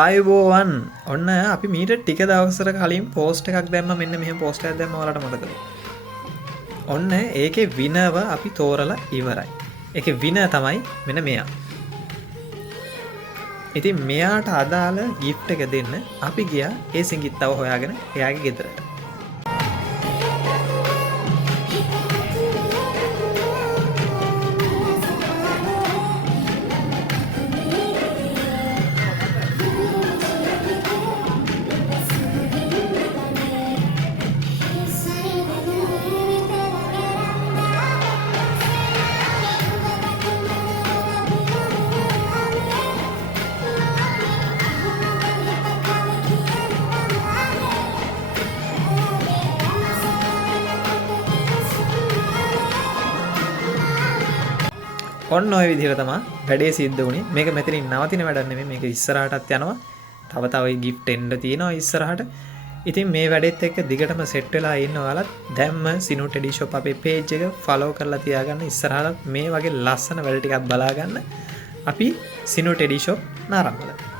ආයුබෝවන් ඔන්න අපි මීට ටික දවසර කලින් පෝස්ට් එකක් දැම්ම මෙන්න මෙහෙම පෝස්ට් එකක් දැම්ම ඔයාලට මතකද? ඔන්න ඒකේ විනව අපි තෝරලා ඉවරයි. ඒකේ වින තමයි මෙන්න මෙයා. ඉතින් මෙයාට අදාළ gift එක දෙන්න අපි ගියා ඒ සිඟිත්තව හොයාගෙන එයාගේ ගෙදරට. ඔන්න ඔය විදිහට තමයි වැඩේ සිද්ධ වුණේ. මේක මෙතනින් නවතින වැඩක් නෙමෙයි. මේක ඉස්සරහටත් යනවා. තව gift එන්න තියෙනවා ඉස්සරහට. ඉතින් මේ වැඩෙත් එක්ක දිගටම සෙට් වෙලා ඉන්න ඔයාලත් දැම්ම සිනු ටෙඩි ෂොප් අපේ page එක follow කරලා තියාගන්න. ඉස්සරහට මේ වගේ ලස්සන වැඩ ටිකක් බලා ගන්න. අපි සිනු ටෙඩි ෂොප් නාරංගල